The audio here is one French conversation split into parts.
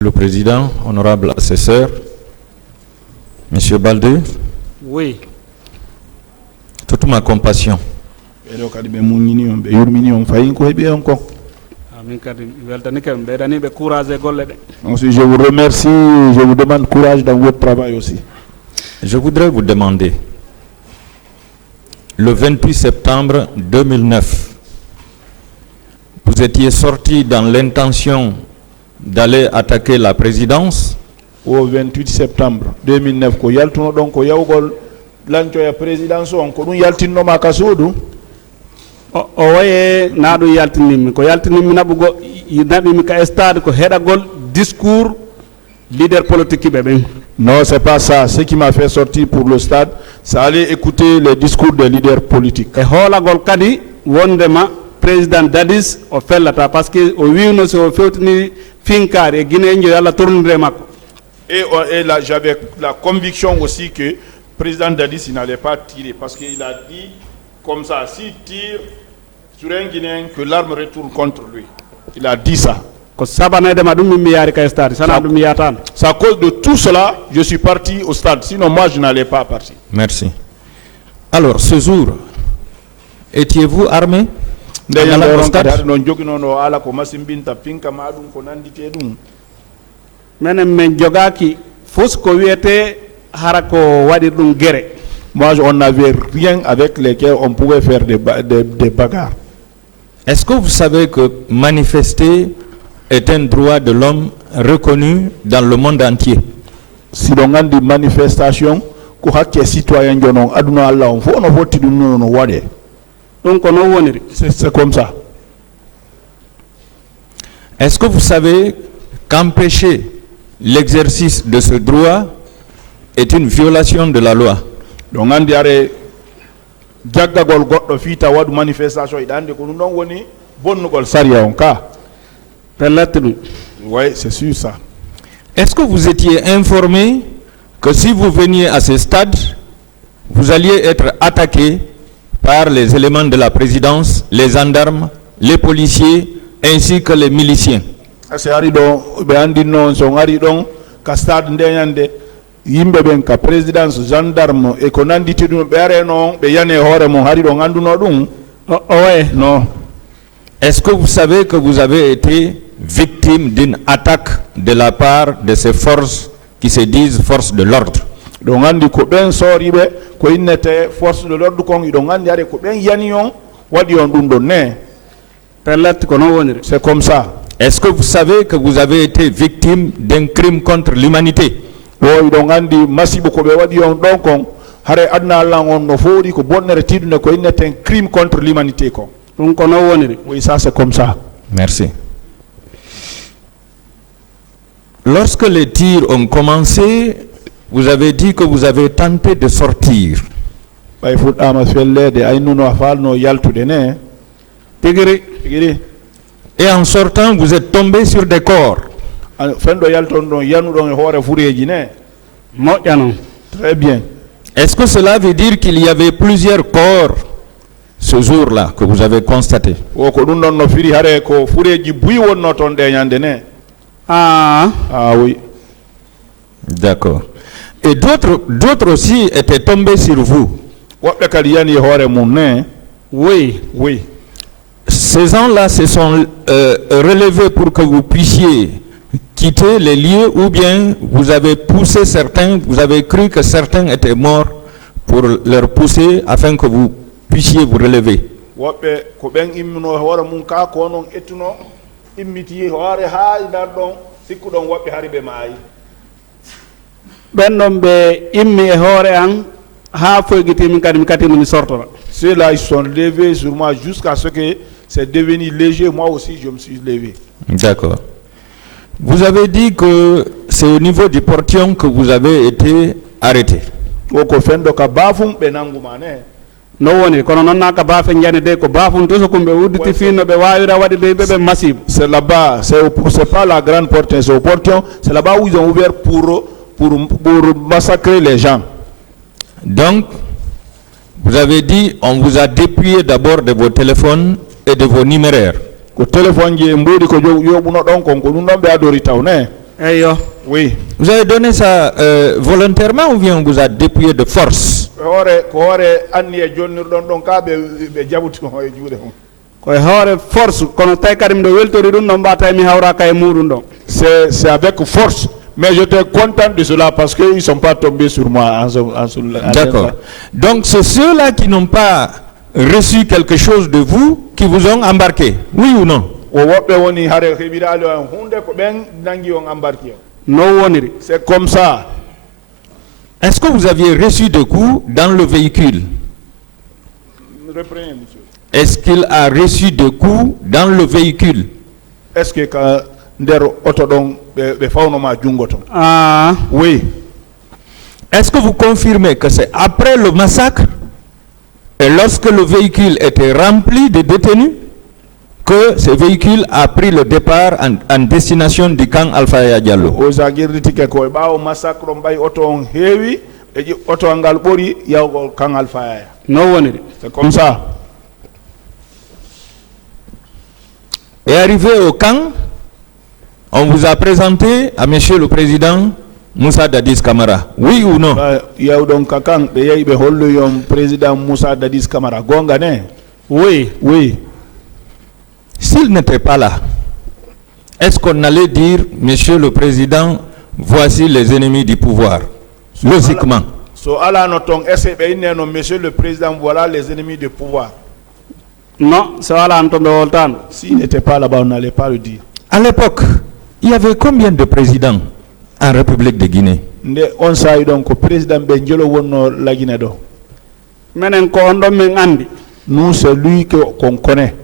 Le président, honorable assesseur, Monsieur Baldé, oui, toute ma compassion. donc je vous remercie, je vous demande courage dans votre travail aussi. Je voudrais vous demander, le 28 septembre 2009, vous étiez sorti dans l'intention d'aller attaquer la présidence. Au 28 septembre 2009, ko yaltuno don ko yawgol lanco ya présidence on ko dum yaltinno ma kasudu o waye naɗum yaltinimmi ko yaltinimmi naɓugo naɓimi ka stade ko heɗagol discours leader politique ɓe ɓen. Non, c'est pas ça. Ce qui m'a fait sortir pour le stade, c'est aller écouter les discours des leaders politiques. E hoolagol kadi wondema président Dadis o fellata parce que o wiwno so fewtini finkare e guinéjo yalla tournire makko. Et là, j'avais la conviction aussi que le président Dadis il n'allait pas tirer parce qu'il a dit comme ça, s'il tire sur un Guinéen, que l'arme retourne contre lui. Il a dit ça. C'est à cause de tout cela, je suis parti au stade. Sinon, moi, je n'allais pas partir. Merci. Alors, ce jour, étiez-vous armé? Moi, on n'avait rien avec lesquels on pouvait faire des bagarres. Est-ce que vous savez que manifester est un droit de l'homme reconnu dans le monde entier? Si l'on a des manifestations, c'est comme ça. Est-ce que vous savez qu'empêcher l'exercice de ce droit est une violation de la loi? Donc on dirait jaggagol goddo fiita wadu manifestation idande ko non woni bonnugol sariya on ka pellatdu. Oui, c'est sûr ça. Est-ce que vous étiez informé que si vous veniez à ce stade, vous alliez être attaqué par les éléments de la présidence, les gendarmes, les policiers ainsi que les miliciens? C'est arido be andi non so arido ka stade ndeñande yimbe ben ka présidence gendarme e ko nanditi dum bere non be yane hore mon hari do nganduno dum. Ouais. Non. Est-ce que vous savez que vous avez été victime d'une attaque de la part de ces forces qui se disent forces de l'ordre? Donc andi ko ben soribe ko innete force de l'ordre ko do ngandi are ko ben yanion wadi on dum do ne pellat ko non wonire. C'est comme ça. Est-ce que vous savez que vous avez été victime d'un crime contre l'humanité? Oui, donc on dit masibo ko be wadi on donc hare adna Allah on no fodi ko bonnere tidune ko innete un crime contre l'humanité ko. Donc on a woniri. Oui, ça c'est comme ça. Merci. Lorsque les tirs ont commencé, vous avez dit que vous avez tenté de sortir. Bay fudama felle de ay nuno afal no yaltude ne. Tigiri. Et en sortant, vous êtes tombé sur des corps. Très bien. Est-ce que cela veut dire qu'il y avait plusieurs corps ce jour-là que vous avez constaté? Ah oui. D'accord. Et d'autres aussi étaient tombés sur vous. Oui, oui. Ces gens-là se sont relevés pour que vous puissiez quitter les lieux, ou bien vous avez poussé certains, vous avez cru que certains étaient morts pour leur pousser afin que vous puissiez vous relever? Ceux-là ils sont levés sur moi jusqu'à ce que c'est devenu léger. Moi aussi je me suis levé. D'accord. Vous avez dit que c'est au niveau du portion que vous avez été arrêté. C'est là-bas, c'est pas la grande porte, c'est au portion, c'est là-bas où ils ont ouvert pour massacrer les gens. Donc, vous avez dit, on vous a dépouillé d'abord de vos téléphones et de vos numéraires. eyo Oui. Vous avez donné ça volontairement ou bien on vous a dépouillé de force? Hore anni e jonnirɗon ɗon ka ɓe jaɓuti on e juuɗe on. koye hoore force kono tawi kadi miɗo weltori ɗum ɗon mbata mi hawraka e muɗum ɗon. C'est avec force. Mais j'étais content de cela parce qu'ils ne sont pas tombés sur moi. D'accord. Donc c'est ceux-là qui n'ont pas reçu quelque chose de vous qui vous ont embarqué, oui ou non? No woniri. C'est comme ça. Est-ce que vous aviez reçu des coups dans le véhicule? Reprenez, monsieur. Est-ce qu'il a reçu des coups dans le véhicule? Est-ce que quand nder auto don be fawnoma jungo ton? Ah. Oui. Est-ce que vous confirmez que c'est après le massacre et lorsque le véhicule était rempli de détenus que ce véhicule a pris le départ en destination du camp Alpha Yaya Diallo? Ozagirtike ko bawo massacre mbay auto on heewi e auto ngal bori yawgo camp Alpha Yaya. No woniri. C'est comme ça. Et arrivé au camp, on vous a présenté à Monsieur le Président Moussa Dadis Camara. Oui ou non? Yawdon kakang be yeybe hollo yom président Moussa Dadis Camara gonga ne? Oui. Oui. S'il n'était pas là, est-ce qu'on allait dire, Monsieur le Président, voici les ennemis du pouvoir? Logiquement. So ala no tong SB no Monsieur le Président, voilà les ennemis du pouvoir. Non, c'est ala antombe voltan. S'il n'était pas là-bas, on n'allait pas le dire. À l'époque, il y avait combien de présidents en République de Guinée? On sait donc que le président Benjolo wonno la Guinée do. Menen ko ondo men andi. Nous, c'est lui qu'on connaît.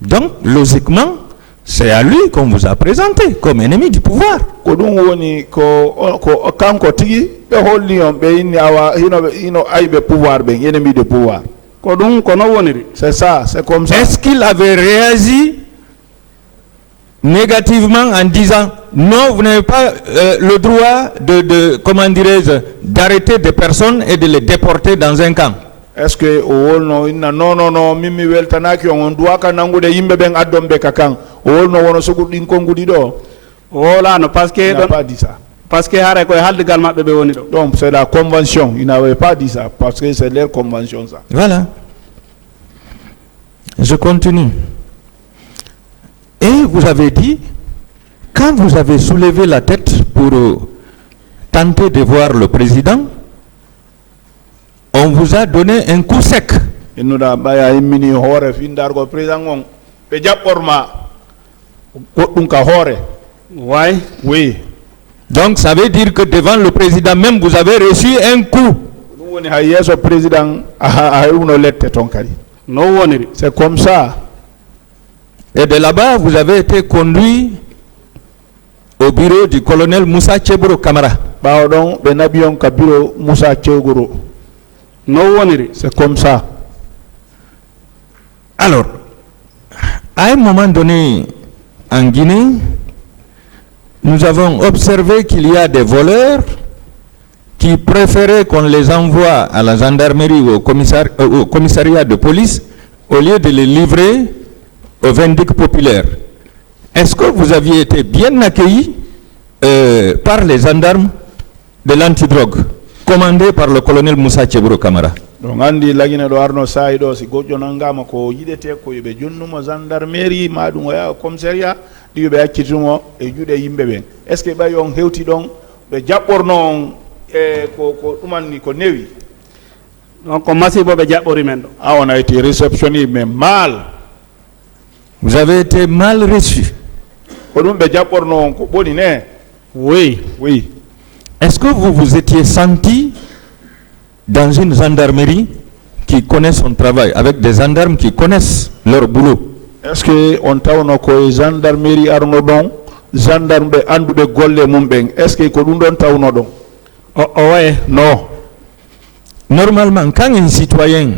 Donc, logiquement, c'est à lui qu'on vous a présenté comme ennemi du pouvoir. Kodun woni ko kanko tigi be holli on be inni awa hino aybe pouvoir be ennemi de pouvoir. Kodun kono woniri. C'est ça, c'est comme ça. Est-ce qu'il avait réagi négativement en disant non, vous n'avez pas le droit comment dirais-je, d'arrêter des personnes et de les déporter dans un camp? Est-ce que non mimi weltanaki on doit kanangude yimbe ben addombe kakan o wolno wono sugudin kongudi do wala no parce que il n'a pas dit ça. Parce que hare ko haldigal mabbe be woni do. Donc c'est la convention, il n'avait pas dit ça parce que c'est leur convention ça. Voilà. Je continue. Et vous avez dit, quand vous avez soulevé la tête pour tenter de voir le président, on vous a donné un coup sec. Oui. Donc ça veut dire que devant le président même, vous avez reçu un coup. C'est comme ça. Et de là-bas, vous avez été conduit au bureau du colonel Moussa Tchebro Camara. C'est comme ça. Alors, à un moment donné, en Guinée, nous avons observé qu'il y a des voleurs qui préféraient qu'on les envoie à la gendarmerie ou au commissariat de police au lieu de les livrer aux vindictes populaires. Est-ce que vous aviez été bien accueilli par les gendarmes de l'antidrogue, commandés par le colonel Moussa Tchebro Camara? Donc andi lagina do arno saido si gojo nangama ko yidete ko yebe jonnumo gendarmerie madum ya commissariat di be accitumo e jude yimbe ben. Est-ce que ba yon hewti don be jabborno ko dumanni ko newi? Donc on masibo be jabbori men do. Ah, on a été réceptionné mais mal. Vous avez été mal reçu. Oui. Oui. Est-ce que vous vous étiez senti dans une gendarmerie qui connaît son travail, avec des gendarmes qui connaissent leur boulot? Est-ce que on t'a une gendarmerie arnodon, gendarme andu de golle mumben? Est-ce que ko dun ta unodon? Oh ouais. Non. Normalement, quand un citoyen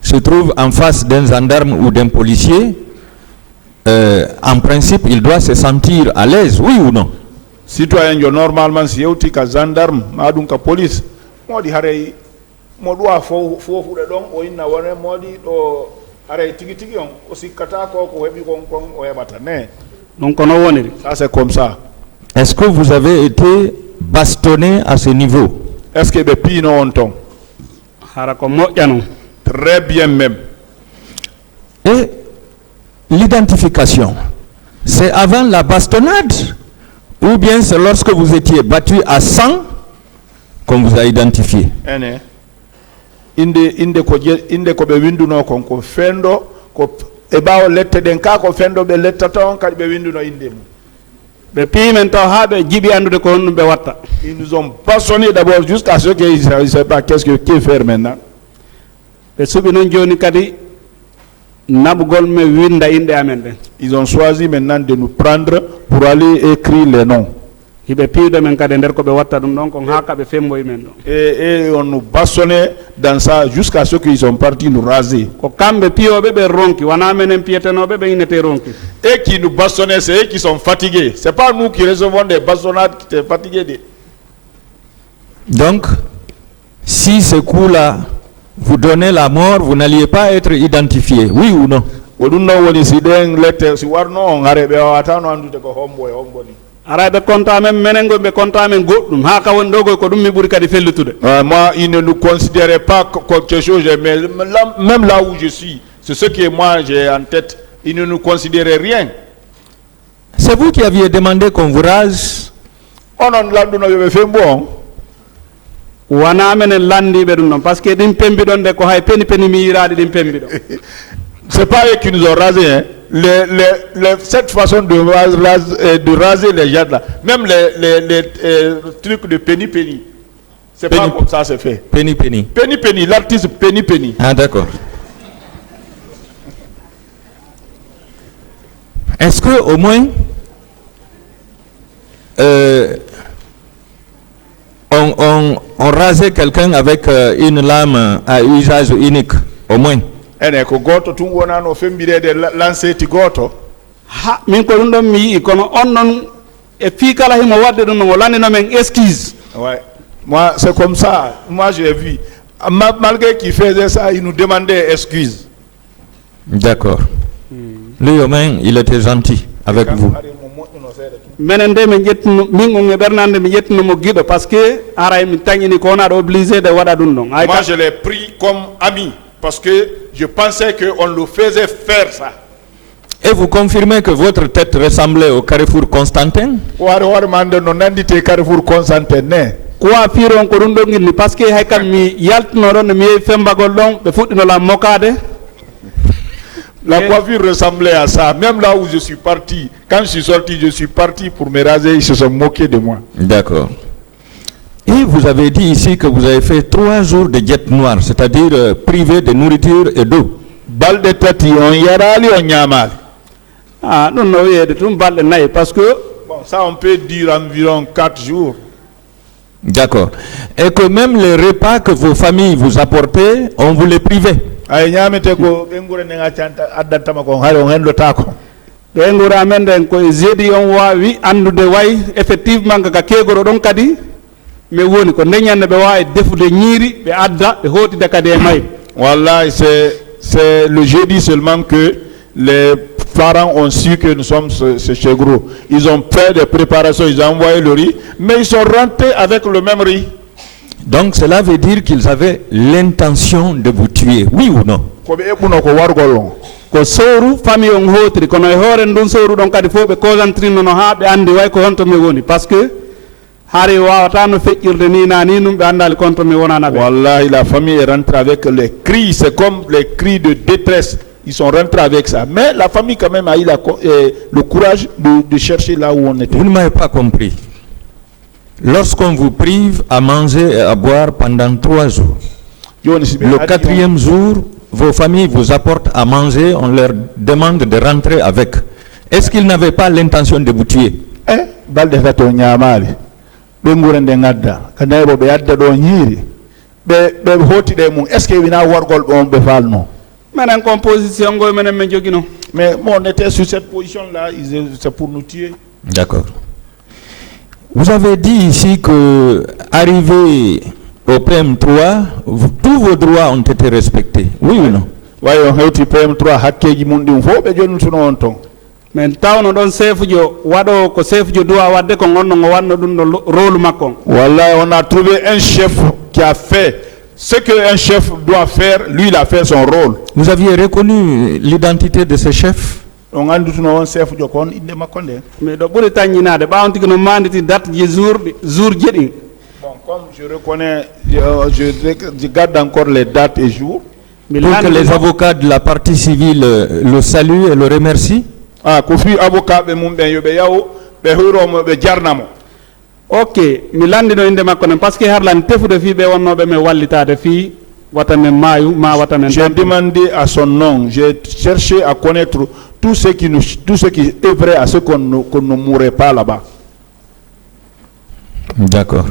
se trouve en face d'un gendarme ou d'un policier, en principe, il doit se sentir à l'aise, oui ou non? Citoyen, normalement, si vous êtes gendarme, madun ka police, modi harei, modua fo de don, o inna wane modi o harei tigi on, aussi kata ko hebi kon o yabata ne. Donc on a woniri. Ça c'est comme ça. Est-ce que vous avez été bastonné à ce niveau? Est-ce que be pino on ton? hara ko moƴƴano. Très bien même. Et l'identification, c'est avant la bastonnade ou bien c'est lorsque vous étiez battu à 100 qu'on vous a identifié? Ene inde ko be winduno kon ko fendo ko e bawo lette den ka ko fendo be letta ton kadi be winduno inde mum. ɓe piimen taw haa ɓe jiɓi anndude ko honɗum ɓe watta. Ils nous ont passionné d'abord jusqu'à ce qu'ils ne savent pas qu'est-ce que faire maintenant. ɓe suɓi noon jooni kadi naɓugol me winda inɗe amen ɗen. Ils ont choisi maintenant de nous prendre pour aller écrire les noms. hiɓe piiɗo men kadi nder ko ɓe watta ɗum ɗon kon haa kaɓe femboye men ɗon. Et on nous bastonnait dans ça jusqu'à ce qu'ils sont partis nous raser. ko kamɓe piyoɓe ɓe ronki wona menen piyetenoɓe ɓe innete ronki. Et qui nous bastonnaient, c'est eux qui sont fatigués. C'est pas nous qui recevons des bastonnades qui étaient fatigués. Donc, si ce coup-là vous donnez la mort, vous n'alliez pas être identifié, oui ou non? arayɓe compta men menen go ɓe compta men goɗɗum ha ka woni ɗo ko ɗum mi ɓuuri kadi fellutude. Moi, ils ne nous considéraient pas comme quelque chose, mais là, même là où je suis, c'est ce que moi j'ai en tête. Ils ne nous considéraient rien. C'est vous qui aviez demandé qu'on vous rase? wona menen landiɓe ɗum ɗon par ce que ɗin pembi ɗon de ko hay peni peni mi yiraɗe ɗin pembi ɗo. C'est pas eux qui nous ont rasé, hein. Cette façon de raser les gens là, même les trucs de penny penny, c'est pas comme ça c'est fait. Penny penny. Penny penny, l'artiste penny penny. Ah d'accord. Est-ce que au moins on rasait quelqu'un avec une lame à usage unique, au moins? Ene ko goto tun wonano fembirede lanceti goto. ha min ko ɗum ɗon mi yii kono on noon e fii kala himo wadde ɗum ɗon o landino men excuse. Ouais. Moi c'est comme ça, moi j'ai vu. Malgré qu'il faisait ça, il nous demandait excuse. D'accord. Lui au moins il était gentil avec vous. menen de min ƴettuno min on e ɓernande mi ƴettunomo guiɗo par ce que aray mi tañini ko wonaɗo obligé de waɗa ɗum ɗon. Moi je l'ai pris comme ami parce que je pensais qu'on le faisait faire ça. Et vous confirmez que votre tête ressemblait au Carrefour Constantin? Carrefour Constantin. quoi firon ko ɗum ɗon inni par ce que hay kam mi yaltino ɗon no mi yehi fembagol ɗon ɓe fuɗɗino la mokade. La coiffure ressemblait à ça. Même là où je suis parti, quand je suis sorti, je suis parti pour me raser, ils se sont moqués de moi. D'accord. Et vous avez dit ici que vous avez fait 3 jours de jet noir, c'est-à-dire privé de nourriture et d'eau. Balde tati on yarali on nyamal. Ah non non yede tum balde nay parce que bon ça on peut dire environ 4 jours. D'accord. Et que même les repas que vos familles vous apportaient, on vous les privait. Ay nyamete ko be ngure ne ngacanta addantama ko hare on hendo tako. Be ngure amen den ko zedi on wawi andude way effectivement ga kegoro don kadi me woni ko ndeñande be wawi defude ñiiri be adda be hotide kadi e may. Wallahi c'est le jeudi seulement que les parents ont su que nous sommes chez Gros. Ils ont fait des préparations, ils ont envoyé le riz, mais ils sont rentrés avec le même riz. Donc cela veut dire qu'ils avaient l'intention de vous tuer, oui ou non? Ko sowru famille on hotiri kono e hoore ndun sowru ɗon kadi fof ɓe concentrino no haa ɓe andi way ko honto mi woni par ce que hari wawata no feƴƴirde ni na ni num ɓe andali konto mi wonana ɓe. Wallahi la famille est rentrée avec les cris, c'est comme les cris de détresse. Ils sont rentrés avec ça. Mais la famille quand même a eu le courage de chercher là où on était. Vous ne m'avez pas compris. Lorsqu'on vous prive à manger et à boire pendant 3 jours, le 4e jour, vos familles vous apportent à manger, on leur demande de rentrer avec. Est-ce qu'ils n'avaient pas l'intention de vous tuer? Est-ce que mais bon, on était sur cette position-là, c'est pour nous tuer. D'accord. Vous avez dit ici que, arrivé au PM3, tous vos droits ont été respectés. Oui ou non? men tawno ɗon sefujo waɗo ko sefujo duwa wadde ko gonno ngo wanno ɗum ɗo rôle makko. Voilà, on a trouvé un chef qui a fait ce qu'un chef doit faire, lui il a fait son rôle. Vous aviez reconnu l'identité de ce chef? On a dit un chef de kon inde makonde. Mais ɗo ɓuri taññinade ɓawti kono manditi date ji jour jeɗi. Bon, comme je reconnais, je garde encore les dates et jours. Pour que les avocats de la partie civile le saluent et le remercient. Ah, kofi avocat be mum ben yobe yawo be huromo be jarnamo. Ok, mi landino inde makko non parce que harlan tefude fi be wonnobe me wallitade fi watamen mayu ma watamen. J'ai demandé à son nom, j'ai cherché à connaître tout ce qui œuvrait à ce qu'on ne mourrait pas là-bas. D'accord.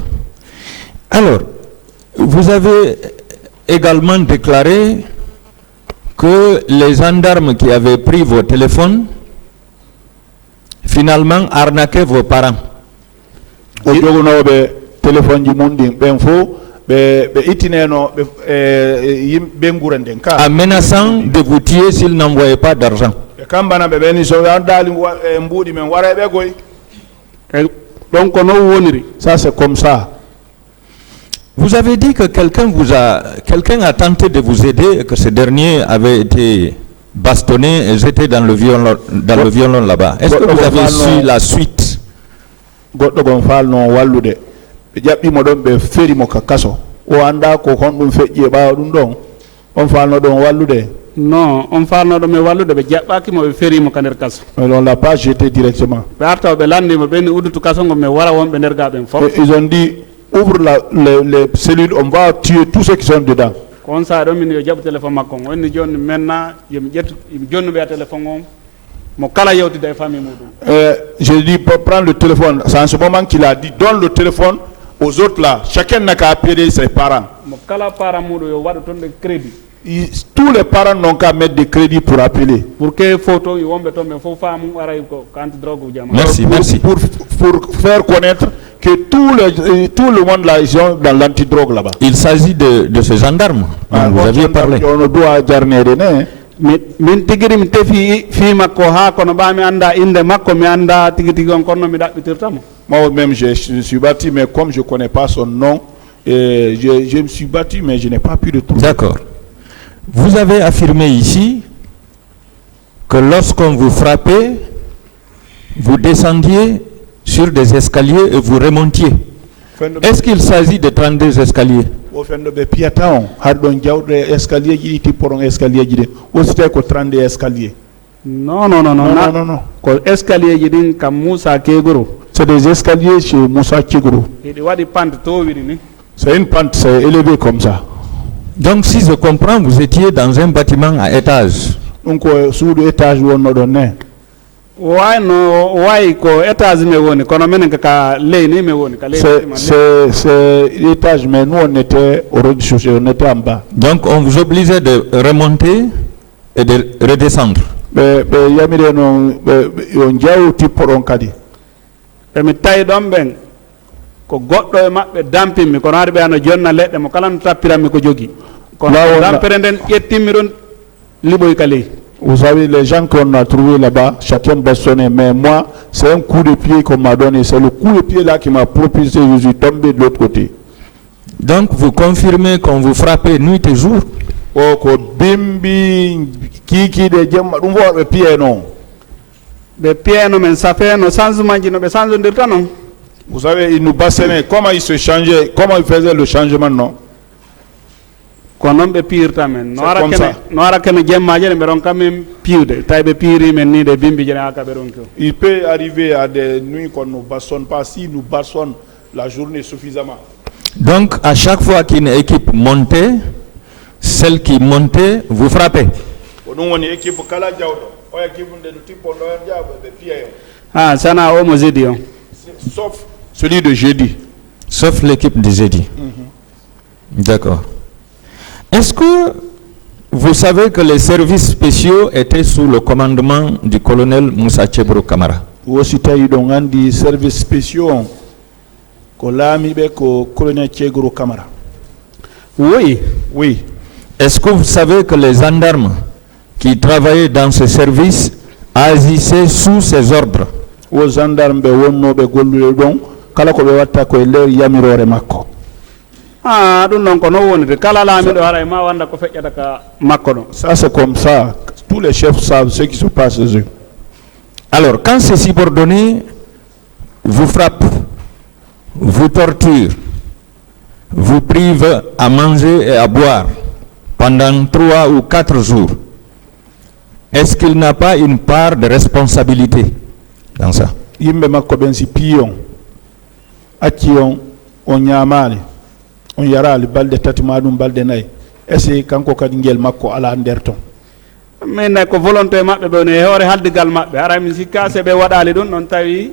Alors, vous avez également déclaré que les gendarmes qui avaient pris vos téléphones finalement arnaquaient vos parents. En menaçant de vous tuer s'ils n'envoyaient pas d'argent. Ça c'est comme ça. Vous avez dit que quelqu'un a tenté de vous aider et que ce dernier avait été bastonné et jeté dans le violon là-bas. Est-ce que vous avez su la suite? Non, on parle de me wallude be jabbaki mo be feri mo kander kaso. On l'a pas jeté directement. Ils ont dit ouvre les cellules, on va tuer tous ceux qui sont dedans. J'ai dit prends le téléphone. C'est en ce moment qu'il a dit donne le téléphone aux autres là. Chacun n'a qu'à appeler ses parents. Tous les parents n'ont qu'à mettre des crédits pour appeler. Merci. Pour faire connaître que tout le monde là, ils sont dans l'antidrogue là-bas. Il s'agit de ce gendarme dont vous aviez parlé. On doit garder. Moi-même, je suis battu, mais comme je ne connais pas son nom, je me suis battu, mais je n'ai pas pu le trouver. D'accord. Vous avez affirmé ici que lorsqu'on vous frappait, vous descendiez sur des escaliers et vous remontiez. Est-ce qu'il s'agit de 32 escaliers? Non. C'est des escaliers chez Moussa Kegoro. C'est une pente, c'est élevé comme ça. Donc si je comprends, vous étiez dans un bâtiment à étage. Donc sous l'étage où on a donné. C'est l'étage, mais nous on était au rez-de-chaussée, on était en bas. Donc on vous obligeait de remonter et de redescendre. Vous savez, les gens qu'on a trouvés là-bas, chacun bastonnait, mais moi, c'est un coup de pied qu'on m'a donné. C'est le coup de pied là qui m'a propulsé, je suis tombé de l'autre côté. Donc vous confirmez qu'on vous frappait nuit et jour? Oh, ko bimbi kiki de jemma dum worbe pieno. Be pieno men ça fait no changement no be change ndirta non. Vous savez, il nous bassait, comment il se changeait, comment il faisait le changement, non? Konon be pirta men no ara kene jemma jere be ron kam piude tay be piri men ni de bimbi jere aka be ron ko. Il peut arriver à des nuits qu'on ne bassonne pas, si nous bassonne la journée suffisamment. Donc à chaque fois qu'une équipe montait, celle qui montait, vous frappez. Ah, ça n'a au jeudi. Sauf celui de jeudi. Sauf l'équipe de jeudi. D'accord. Est-ce que vous savez que les services spéciaux étaient sous le commandement du colonel Moussa Chebro Kamara? Aussi, des services spéciaux. Colonel Chebro Kamara. Oui. Est-ce que vous savez que les gendarmes qui travaillaient dans ce service agissait sous ses ordres. Wo gendarme be wonnoɓe gollude ɗon kala ko ɓe watta koye nder yamirore makko. ɗum noon ko non wonide kala laamiɗo hara e ma wanda ko feƴƴata ka makko ɗon. Ça c'est comme ça. Tous les chefs savent ce qui se passe chez eux. Alors, quand ces subordonnés vous frappent, vous torturent, vous privent à manger et à boire pendant 3 ou 4 jours, est-ce qu'il n'a pas une part de responsabilité dans ça? Yimɓe makko ɓen si piyon acci on ñamali on yarali balɗe tati ma ɗum balɗe nayyi essaye kanko kadi guel makko ala nder ton. min ko volonté maɓɓe ɓe ne hoore haldigal maɓɓe hara min sikka se ɓe waɗali ɗum ɗon tawi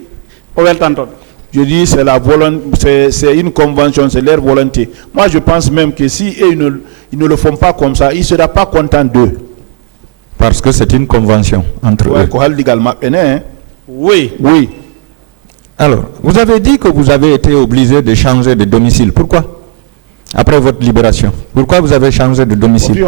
o weltantoɓe. Je dis c'est la volonté, c'est une convention, c'est leur volonté. Moi je pense même que si ils ne le font pas comme ça, il ne sera pas content d'eux. Parce que c'est une convention entre eux. Oui. Oui. Alors, vous avez dit que vous avez été obligé de changer de domicile. Pourquoi? Après votre libération. Pourquoi vous avez changé de domicile?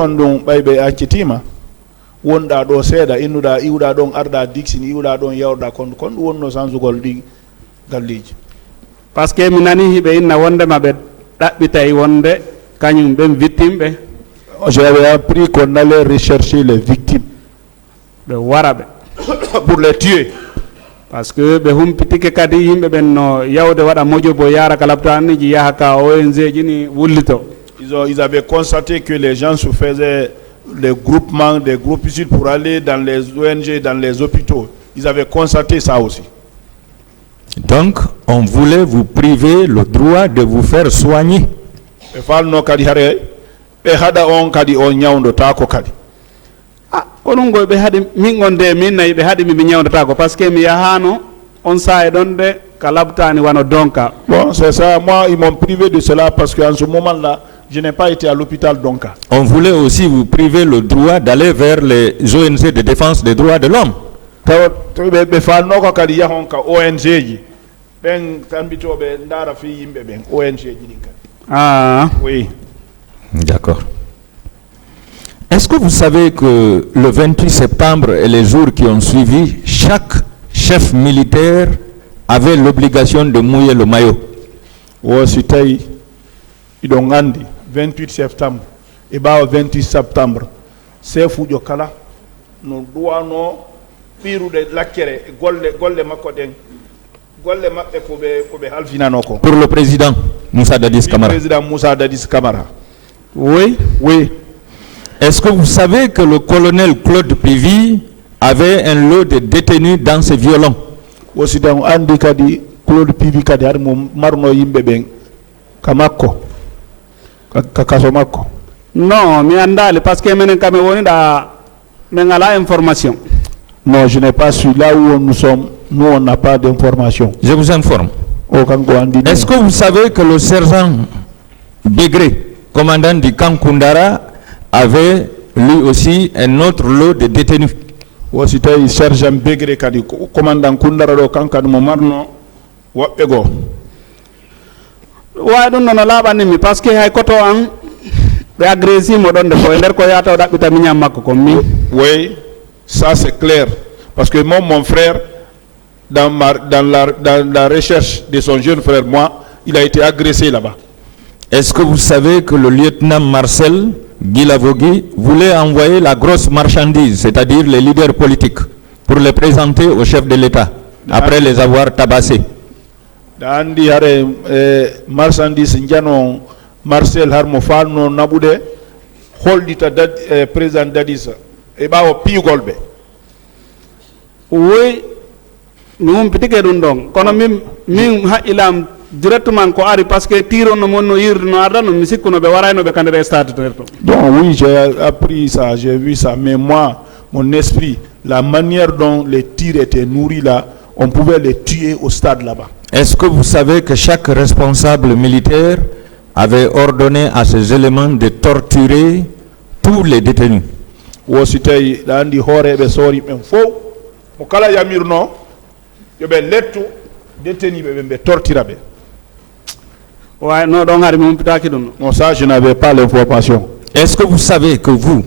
Parce que mi nani hiɓe inna wonde maɓe ɗaɓɓitay wonde kañum ɓen victime ɓe. J'avais appris qu'on allait rechercher les victimes ɓe wara ɓe pour les tuer. Parce que ɓe humpitike kadi yimɓe ɓen no yawde waɗa mojobo yara ka laptaniji yaha ka ONG ji ni wullito. Ils avaient constaté que les gens se faisaient des groupements pour aller dans les ONG, dans les hôpitaux. Ils avaient constaté ça aussi. Donc, on voulait vous priver le droit de vous faire soigner. Konungo ɓe haɗi min gonde min nayi ɓe haɗi mi ñawdata ko parce que mi yahano on saa e ɗon de ka labtani wano donka. Bon, c'est ça. Moi, ils m'ont privé de cela parce qu'en ce moment-là, je n'ai pas été à l'hôpital Donka. On voulait aussi vous priver le droit d'aller vers les ONG de défense des droits de l'homme. Ah. Oui. D'accord. Est-ce que vous savez que le 28 septembre et les jours qui ont suivi, chaque chef militaire avait l'obligation de mouiller le maillot? Oh, c'était 28 septembre et 28 septembre. C'est fou de kala. Nous doit pirude lakere golle makoden golle mabbe ko be halfinano ko. Pour le président Moussa Dadis Camara. Le président Moussa Dadis Camara. Oui. Oui. Est-ce que vous savez que le colonel Claude Pivy avait un lot de détenus dans ses violons? Aussi dans andi kadi Claude Pivy kadi har mo marno yimbe ben kamako kasomako. Non, mi andali parce que menen kame woni da men ala information. Non, je n'ai pas su. Là où nous sommes, nous on n'a pas d'information. Je vous informe. Est-ce que vous savez que le sergent Begré, commandant du camp Koundara, avait lui aussi un autre lot de détenus? Aussi sergent Begré kadi commandant Koundara do kan kadi mo marno wobbe go. Wa ɗum nono laaɓanimi parce que hay koto an ɓe agressimo ɗon de ko e nder ko yata o ɗaɓɓita miñam makko comme min. Oui, ça c'est clair. Parce que mon frère, dans la recherche de son jeune frère, moi, il a été agressé là-bas. Est-ce que vous savez que le lieutenant Marcel Guilavogui voulait envoyer la grosse marchandise, c'est-à-dire les leaders politiques, pour les présenter au chef de l'État, après les avoir tabassés? Andi hare marchandise njano Marcel har mo falno nabude holdita président Dadis e bawo pigolbe. Oui, mi humpitike ɗum ɗon kono min haqqilam directement ko ari parce que tiro no mon no yirde no arda no mi sikkuno ɓe warayno ɓe kandere stade to. Donc oui, j'ai appris ça, j'ai vu ça, mais moi, mon esprit, la manière dont les tirs étaient nourris là, on pouvait les tuer au stade là-bas. Est-ce que vous savez que chaque responsable militaire avait ordonné à ces éléments de torturer tous les détenus? Wositay dandi horeɓe sori ɓen fof mo kala yamirno yoɓe lettu déteniɓe ɓe tortira ɓe. Ouais, non, donc ari mi humpitaki ɗum. Non, ça je n'avais pas l'information. Est-ce que vous savez que vous,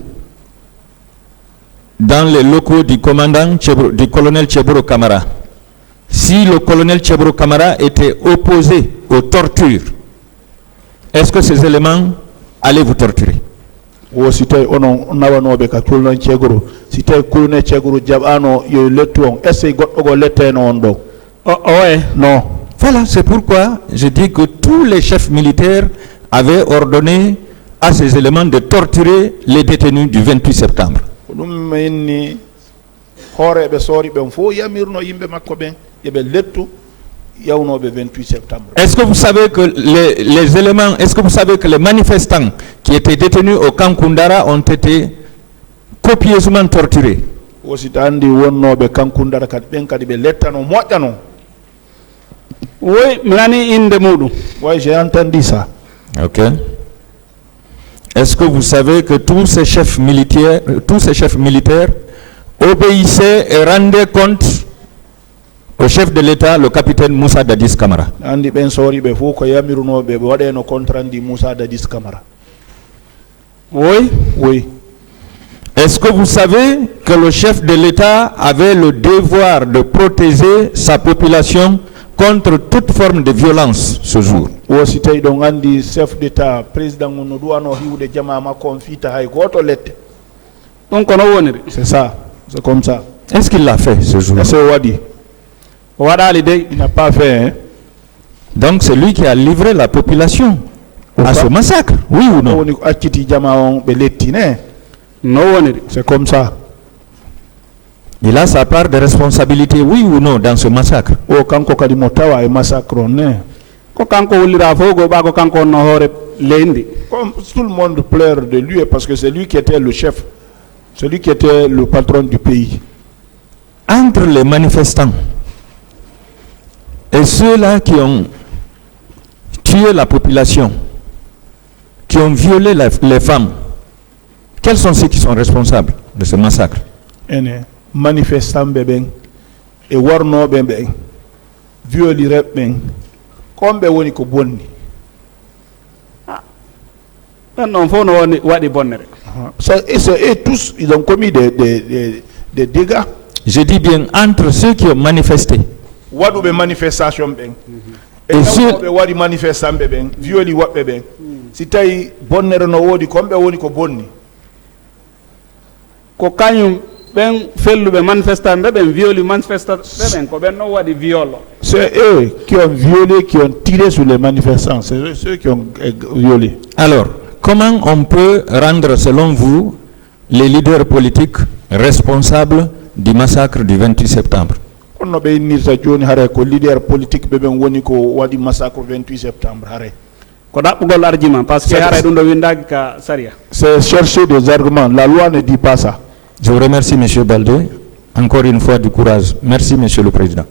dans les locaux du commandant du colonel Tchebro Kamara. Si le colonel Tchebro Kamara était opposé aux tortures, est-ce que ces éléments allaient vous torturer? O si tawi onon nawanoɓe ka colonel Tchegoro, si tawi colonel Tchegoro jaɓano yo lettu on, est ce que goɗɗo go letteno on ɗo? Non. Voilà, c'est pourquoi je dis que tous les chefs militaires avaient ordonné à ces éléments de torturer les détenus du 28 septembre. ɗum inni hooreɓe soori ɓen fof yamirno yimɓe makko ɓen yoɓe lettu yawnoɓe 28 septembre. Est-ce que vous savez que les éléments, est-ce que vous savez que les manifestants qui étaient détenus au camp Koundara ont été copieusement torturés? Aussi andi wonnoɓe Kankundara kadi ɓen kadi ɓe lettano moƴƴano. Oui, minani inde muɗum. Oui, j'ai entendu ça. Ok. Est-ce que vous savez que tous ces chefs militaires obéissaient et rendaient compte au chef de l'État, le capitaine Moussa Dadis Kamara? Andi ben sori be fo ko yamirunoɓe ɓe waɗeno contrandi Moussa Dadis Kamara. Oui. Oui. Est-ce que vous savez que le chef de l'État avait le devoir de protéger sa population contre toute forme de violence ce jour? Wosi tawi ɗon andi chef d'état président no duwano hiwde jama makko on fiita hay goto lette. Donc on a woniri. C'est ça, c'est comme ça. Est-ce qu'il l'a fait ce jour? C'est wadi. Il n'a pas fait. Hein? Donc c'est lui qui a livré la population à ce massacre, oui ou non? C'est comme ça. Il a sa part de responsabilité, oui ou non, dans ce massacre? Comme tout le monde pleure de lui parce que c'est lui qui était le chef, celui qui était le patron du pays. Entre les manifestants et ceux-là qui ont tué la population, qui ont violé les femmes, quels sont ceux qui sont responsables de ce massacre? Manifestants bébé et warno bébé, violé bébé, comme bébé ko bonni. Et tous, ils ont commis des dégâts. Je dis bien entre ceux qui ont manifesté. Waɗuɓe manifestation ɓen et ɓe waɗi manifestant ɓe ɓen violi woɓɓe ɓen si tawi bonnere no woodi komɓe woni ko bonni ko kañum ɓen felluɓe manifestant ɓe ɓen violi manifestant ɓe ɓen ko ɓen no waɗi viol. C'est eux qui ont violé, qui ont tiré sur les manifestants, c'est ceux qui ont violé. Alors, comment on peut rendre selon vous les leaders politiques responsables du massacre du 28 septembre? On a bien dit ça, Johnny Haré, que leader politique bébé woni ko wadi massacre 28 septembre Haré. Ko daɓɓugol argument parce que Haré ɗum ɗo windaki ka saria. C'est chercher des arguments. La loi ne dit pas ça. Je vous remercie, Monsieur Baldé. Encore une fois du courage. Merci, Monsieur le Président.